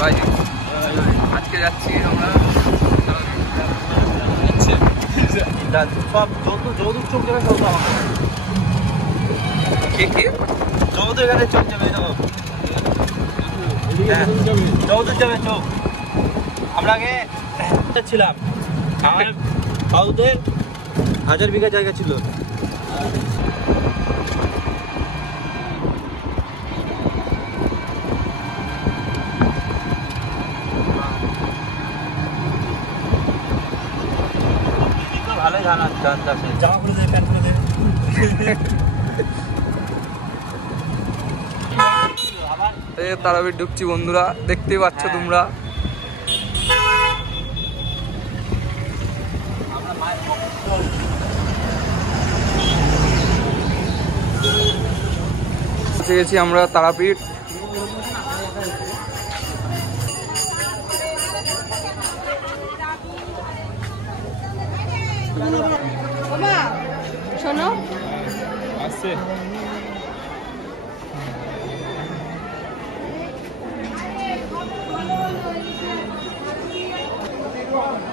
ভাই আজকে যাচ্ছি আমরা সব যৌতুক চোখ যাবে সব আমাকে কে যৌতুক এখানে চোখ যাবে যৌতুক যাবে চোখ। আমরা আগে ছিলাম, আমার সাউথে 1000 বিঘা জায়গা ছিল। ভালোই জানা জামা করে দেবে, প্যান্ট করে দেবে। তারাপীঠ ঢুকছি বন্ধুরা, দেখতেই পাচ্ছ তোমরা। গেছি আমরা তারাপীঠ। শোনো আসছে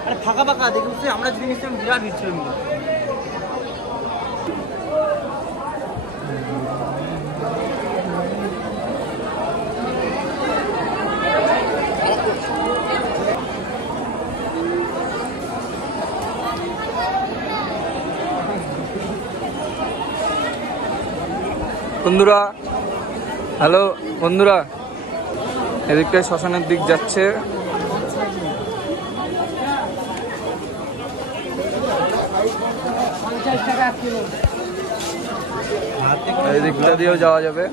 আরে ফাঁকা ফাঁকা দেখছি আমরা যদি নিশ্চয় বিরাট ভিড় ছিল। বন্ধুরা হ্যালো বন্ধুরা, এদিকটায় শ্মশানের দিক যাচ্ছে। এই দিকটা দিয়েও যাওয়া যাবে।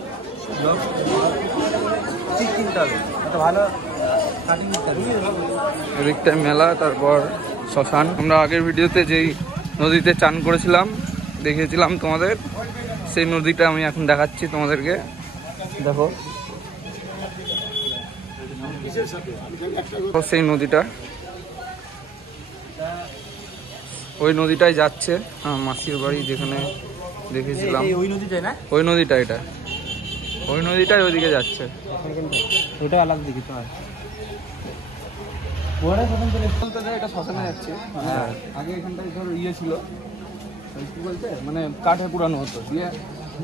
এদিকটায় মেলা, তারপর শ্মশান। আমরা আগের ভিডিওতে যেই নদীতে চান করেছিলাম দেখিয়েছিলাম তোমাদের, সেই নদীটা আমি এখন দেখাচ্ছি তোমাদেরকে। দেখো সেই নদীটা, ওই নদীটাই যাচ্ছে মাসির বাড়ি যেখানে দেখেছিলাম। ওই নদীটা এটা, ওই নদীটাই ওইদিকে যাচ্ছে। ওটা আলাদা দিকে তো এটা শ্মশানে যাচ্ছে। আগে এখানটায় ধর ইয়ে ছিল কি বলতে, মানে কাঠে পুরানো হতো, দিয়ে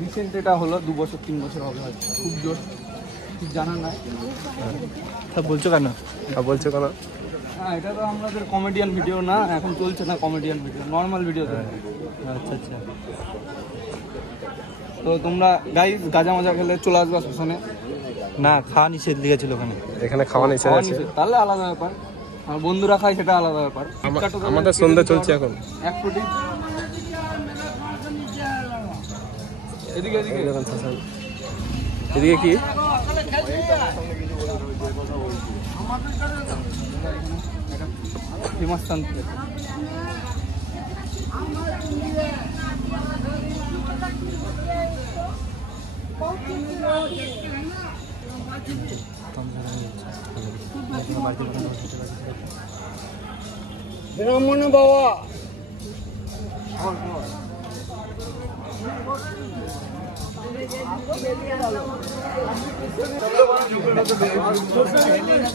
রিসেন্ট এটা হলো 2 বছর 3 বছর হবে হয়তো, খুব জোর ঠিক জানা নাই। বলছো কেন? বলছো কেন? হ্যাঁ, এটা তো আমাদের কমেডিয়ান ভিডিও না, এখন চলছে না কমেডিয়ান ভিডিও, নর্মাল ভিডিও। আচ্ছা আচ্ছা। তো তোমরা গাইস গাঁজা মাজা খেলে চলে আসবা শ্মশানে। না, খাওয়া নিষেধ লিখেছিল ওখানে, এখানে খাওয়া নিষেধ আছে, তাহলে আলাদা ব্যাপার। আর বন্ধুরা খায় সেটা আলাদা ব্যাপার। আমাদের সন্ধ্যা চলছে এখন। 1 কোটি এদিকে এদিকে এদিকে কি ফেমাস শান্তি। ব্রাহ্মণ বাবা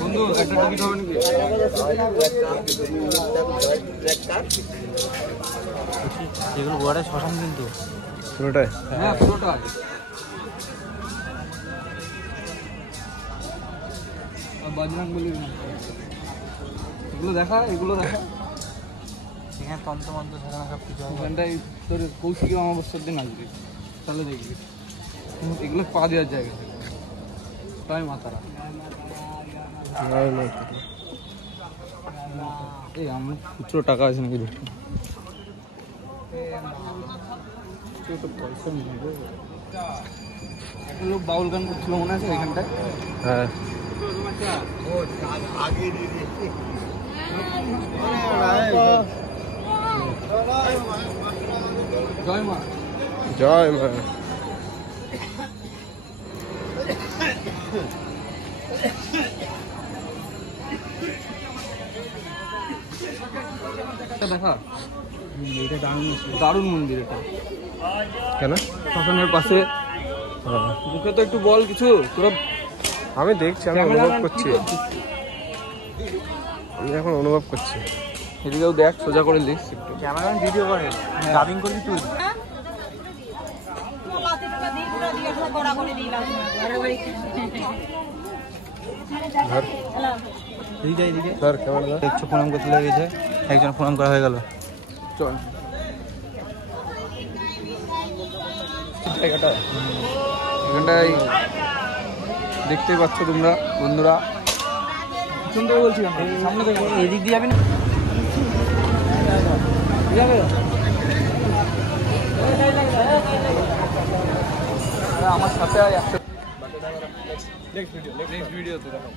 বন্ধু একটা টিকিট হবে নাকি? যেগুলো গোয়ারে শ্মশান কিন্তু পুরোটাই। হ্যাঁ পুরোটা। বজরংবলী এগুলো দেখা, এগুলো দেখা। এখানে তন্ত্র মন্ত্র সাজানো সব কিছু হয়। ওখানটায় তোর কৌশিকী অমাবস্যার দিন আসবি, তাহলে দেখবি এগুলো পা দেওয়ার জায়গা। তাই মাতারা এই আমার খুচরো টাকা আছে নাকি দেখুন। পয়সা নেই গো। একটা লোক বাউল গান করছিল মনে আছে এখানটায়? হ্যাঁ, জয় মা, জয় মা। দেখা এটা দারুণ মন্দির এটা। কেন? শ্মশানের পাশে। মুখে তো একটু বল কিছু তোরা। আমি দেখছি, আমি অনুভব করছি, আমি এখন অনুভব করছি। এদিকেও দেখ, সোজা করে লিস একটু। ক্যামেরাম্যান ভিডিও করে, ডাবিং করবি তুই। ধর এদিকে এদিকে ধর ক্যামেরা ধর। দেখছো প্রণাম করতে লেগেছে, একজন প্রণাম করা হয়ে গেল। চল জায়গাটা এখানটায় দেখতেই পাচ্ছ তোমরা বন্ধুরা। পিছন থেকে বলছি, সামনে থেকে এদিক দিয়ে যাবি না? ঠিক আছে। আমার সাথে একটা নেক্সট ভিডিওতে দেখো।